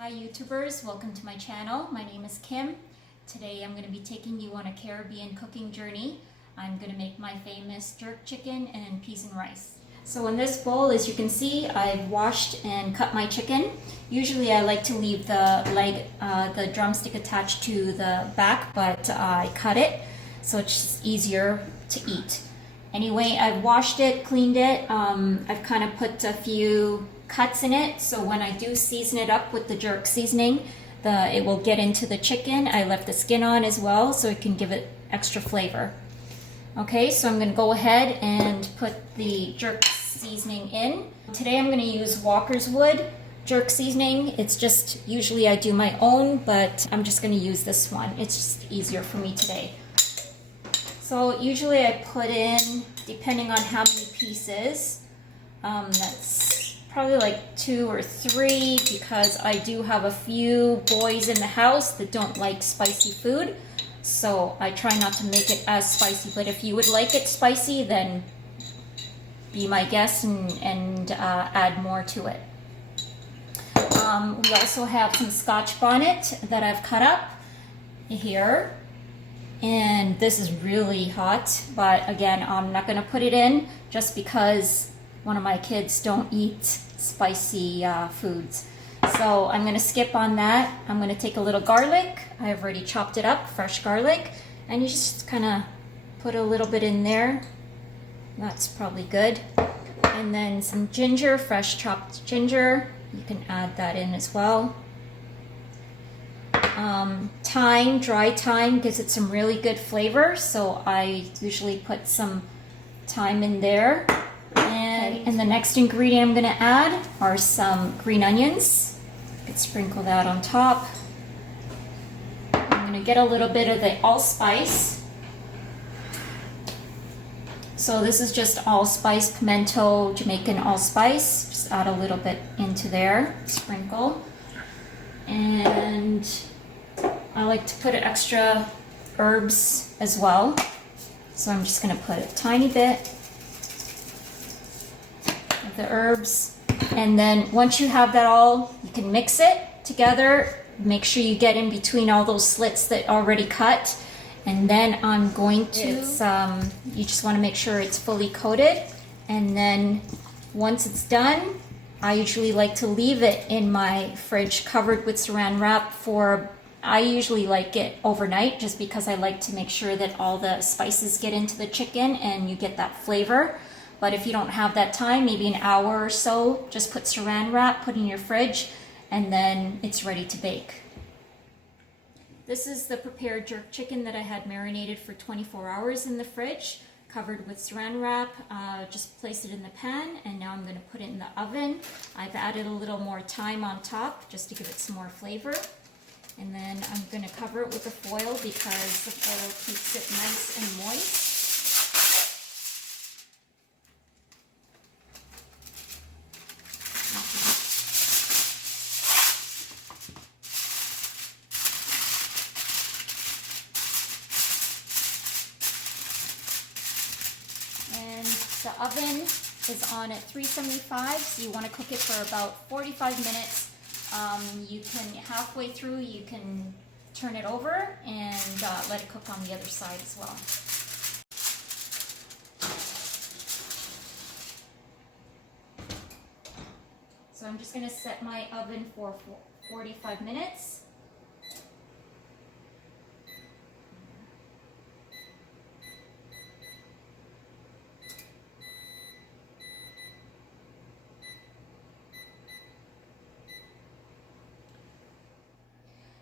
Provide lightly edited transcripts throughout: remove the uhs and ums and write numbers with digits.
Hi YouTubers, welcome to my channel. My name is Kim. Today I'm going to be taking you on a Caribbean cooking journey. I'm going to make my famous jerk chicken and peas and rice. So in this bowl, as you can see, I've washed and cut my chicken. Usually I like to leave the leg, the drumstick attached to the back, but I cut it so it's just easier to eat. Anyway, I've washed it, cleaned it. I've kind of put a few cuts in it, so when I do season it up with the jerk seasoning, it will get into the chicken. I left the skin on as well so it can give it extra flavor. Okay, so I'm going to go ahead and put the jerk seasoning in. Today I'm going to use Walker's Wood jerk seasoning. It's just, usually I do my own, but I'm just going to use this one. It's just easier for me today. So usually I put in, depending on how many pieces, that's probably like 2 or 3, because I do have a few boys in the house that don't like spicy food. So I try not to make it as spicy, but if you would like it spicy, then be my guest and add more to it. We also have some Scotch bonnet that I've cut up here. And this is really hot, but again, I'm not going to put it in just because one of my kids don't eat spicy foods. So I'm going to skip on that. I'm going to take a little garlic. I've already chopped it up, fresh garlic, and you just kind of put a little bit in there. That's probably good. And then some ginger, fresh chopped ginger. You can add that in as well. Thyme, dry thyme, gives it some really good flavor, so I usually put some thyme in there. And the next ingredient I'm going to add are some green onions. You could sprinkle that on top. I'm going to get a little bit of the allspice. So this is just allspice, pimento, Jamaican allspice. Just add a little bit into there, sprinkle. And I like to put extra herbs as well. So I'm just going to put a tiny bit of the herbs. And then once you have that all, you can mix it together. Make sure you get in between all those slits that already cut. And then I'm going to, you just want to make sure it's fully coated. And then once it's done, I usually like to leave it in my fridge covered with saran wrap for, I usually like it overnight just because I like to make sure that all the spices get into the chicken and you get that flavor. But if you don't have that time, maybe an hour or so, just put saran wrap, put in your fridge, and then it's ready to bake. This is the prepared jerk chicken that I had marinated for 24 hours in the fridge, covered with saran wrap. Just place it in the pan, and now I'm going to put it in the oven. I've added a little more thyme on top just to give it some more flavor. And then I'm going to cover it with the foil because the foil keeps it nice and moist. And the oven is on at 375, so you want to cook it for about 45 minutes. You can, halfway through, you can turn it over and let it cook on the other side as well. So I'm just going to set my oven for 45 minutes.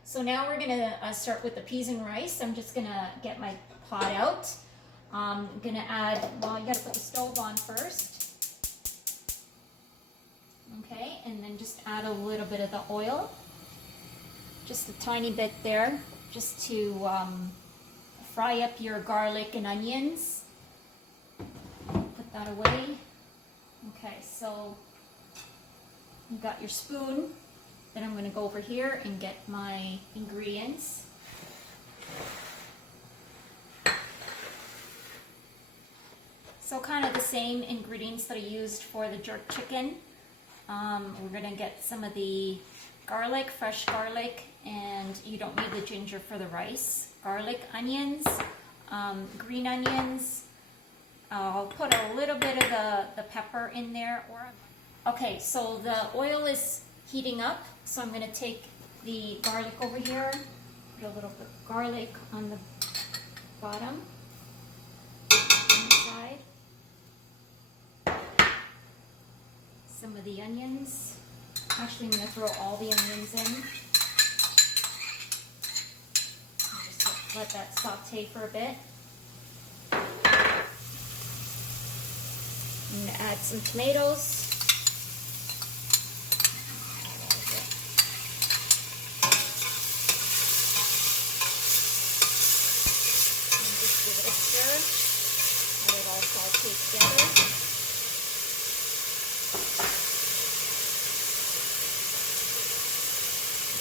So now we're going to start with the peas and rice. I'm just going to get my pot out. I'm going to add, well, you got to put the stove on first. Okay, and then just add a little bit of the oil. Just a tiny bit there, just to fry up your garlic and onions. Put that away. Okay, so you got your spoon. Then I'm going to go over here and get my ingredients. So kind of the same ingredients that I used for the jerk chicken. We're going to get some of the garlic, fresh garlic, and you don't need the ginger for the rice. Garlic, onions, green onions. I'll put a little bit of the pepper in there. Okay, so the oil is heating up, so I'm going to take the garlic over here, put a little bit of garlic on the bottom, on the side, some of the onions. Actually, I'm going to throw all the onions in. Just let that saute for a bit. I'm going to add some tomatoes. And just give it a stir. Let it all saute together.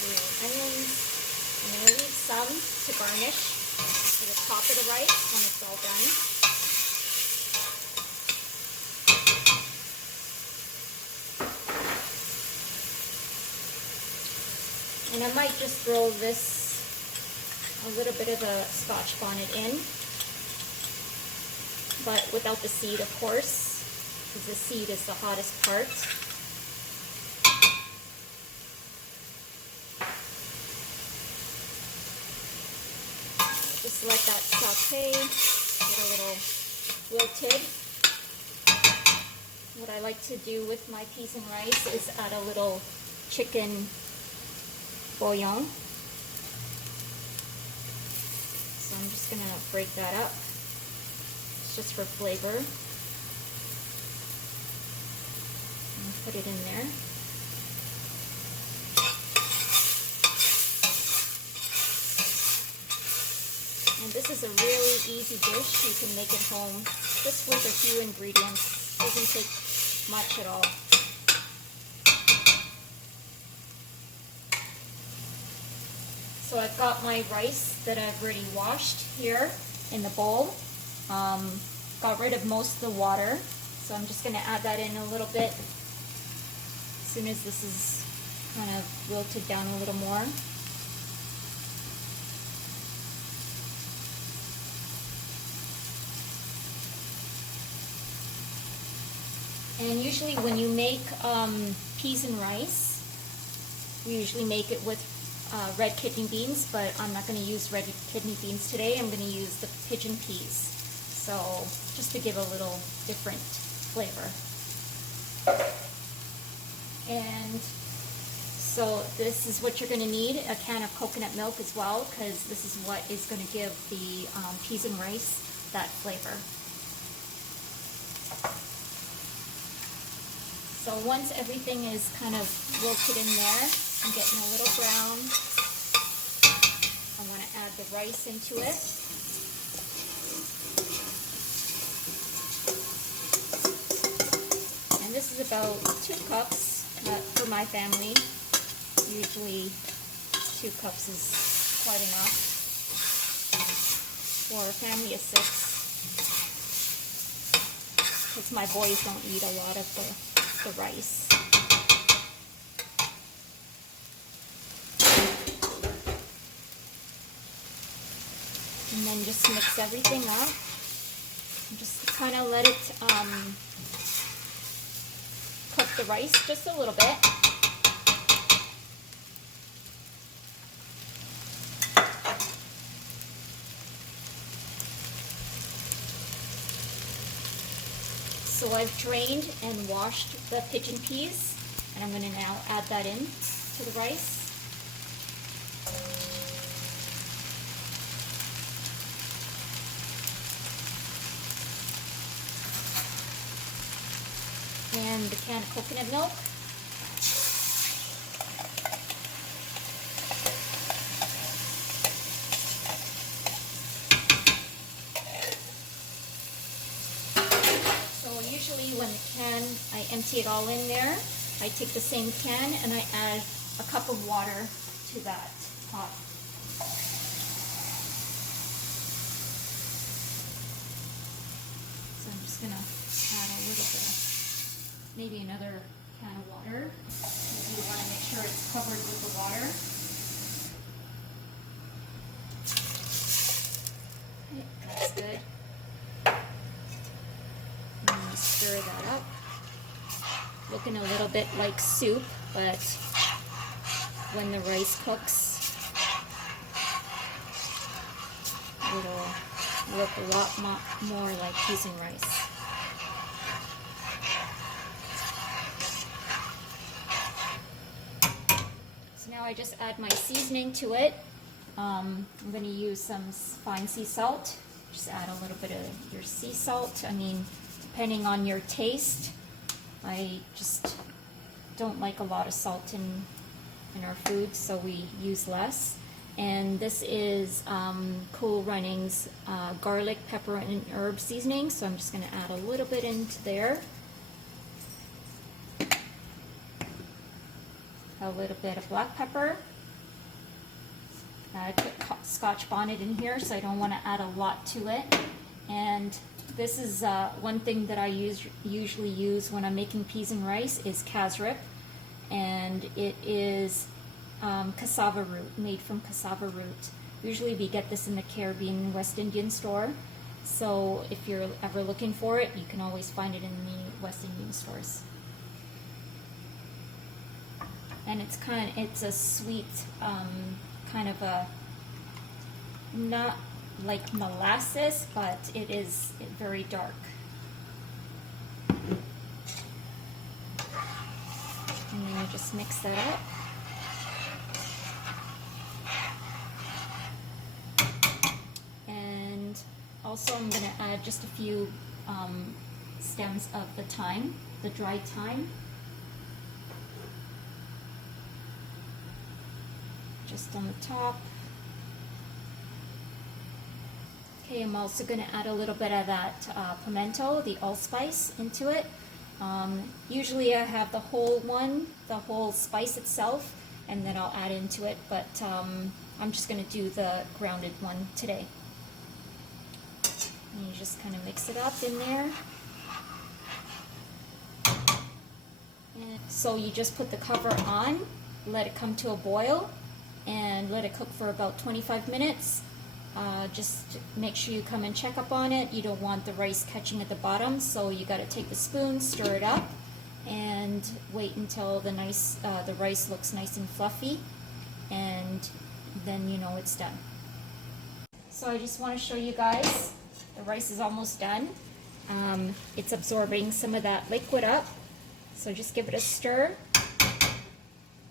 Green onions. I'm going to leave some to garnish for the top of the rice when it's all done. And I might just throw a little bit of the Scotch bonnet in, but without the seed, of course, because the seed is the hottest part. Just let that saute, get a little wilted. What I like to do with my peas and rice is add a little chicken bouillon. So I'm just going to break that up. It's just for flavor. And put it in there. And this is a really easy dish. You can make it home just with a few ingredients. Doesn't take much at all. So I've got my rice that I've already washed here in the bowl. Got rid of most of the water. So I'm just going to add that in a little bit as soon as this is kind of wilted down a little more. And usually when you make peas and rice, we usually make it with red kidney beans, but I'm not going to use red kidney beans today. I'm going to use the pigeon peas. So just to give a little different flavor. And so this is what you're going to need, a can of coconut milk as well, because this is what is going to give the peas and rice that flavor. So once everything is kind of wilted in there and getting a little brown, I want to add the rice into it. And this is about 2 cups for my family. Usually 2 cups is quite enough. For a family of 6. Because my boys don't eat a lot of the rice. And then just mix everything up. And just kind of let it cook the rice just a little bit. So I've drained and washed the pigeon peas, and I'm going to now add that in to the rice. And the can of coconut milk. Usually when the can, I empty it all in there. I take the same can and I add a cup of water to that pot. So I'm just going to add a little bit, maybe another can of water. You want to make sure it's covered with the water. Okay, that's good. And you stir that up. Looking a little bit like soup, but when the rice cooks, it'll look a lot more like peas and rice. So now I just add my seasoning to it. I'm going to use some fine sea salt. Just add a little bit of your sea salt. I mean, depending on your taste. I just don't like a lot of salt in our food, so we use less. And this is Cool Runnings garlic, pepper, and herb seasoning, so I'm just going to add a little bit into there. A little bit of black pepper. I put Scotch bonnet in here, so I don't want to add a lot to it. And this is one thing that I usually use when I'm making peas and rice is casrip, and it is cassava root, made from cassava root. Usually we get this in the Caribbean West Indian store, so if you're ever looking for it, you can always find it in the West Indian stores. And it's a sweet, kind of a, not like molasses, but it is very dark. And then you just mix that up. And also I'm going to add just a few stems of the thyme, the dried thyme. Just on the top. Okay, I'm also going to add a little bit of that pimento, the allspice, into it. Usually I have the whole one, the whole spice itself, and then I'll add into it, but I'm just going to do the grounded one today. And you just kind of mix it up in there. And so you just put the cover on, let it come to a boil, and let it cook for about 25 minutes. Just make sure you come and check up on it. You don't want the rice catching at the bottom, so you got to take the spoon, stir it up, and wait until the rice looks nice and fluffy, and then you know it's done. So I just want to show you guys, the rice is almost done. It's absorbing some of that liquid up, so just give it a stir.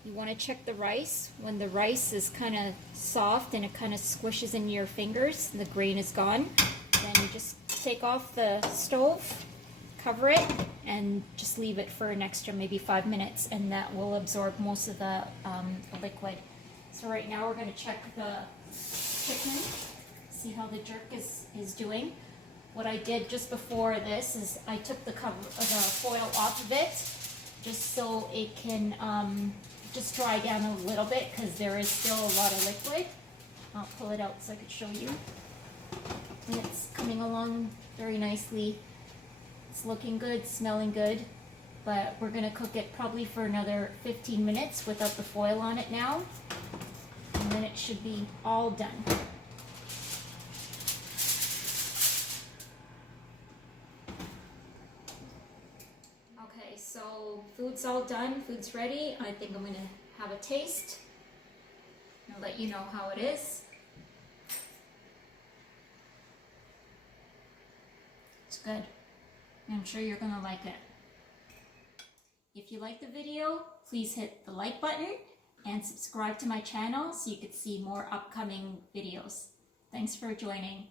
You want to check the rice. When the rice is kind of soft and it kind of squishes in your fingers, the grain is gone, then you just take off the stove, cover it, and just leave it for an extra maybe 5 minutes, and that will absorb most of the liquid. So right now we're going to check the chicken, see how the jerk is doing. What I did just before this is I took the foil off of it just so it can just dry down a little bit, because there is still a lot of liquid. I'll pull it out so I could show you. And it's coming along very nicely. It's looking good, smelling good, but we're going to cook it probably for another 15 minutes without the foil on it now, and then it should be all done. Okay, so food's all done, food's ready. I think I'm going to have a taste. I'll let you know how it is. It's good. I'm sure you're going to like it. If you like the video, please hit the like button and subscribe to my channel so you can see more upcoming videos. Thanks for joining.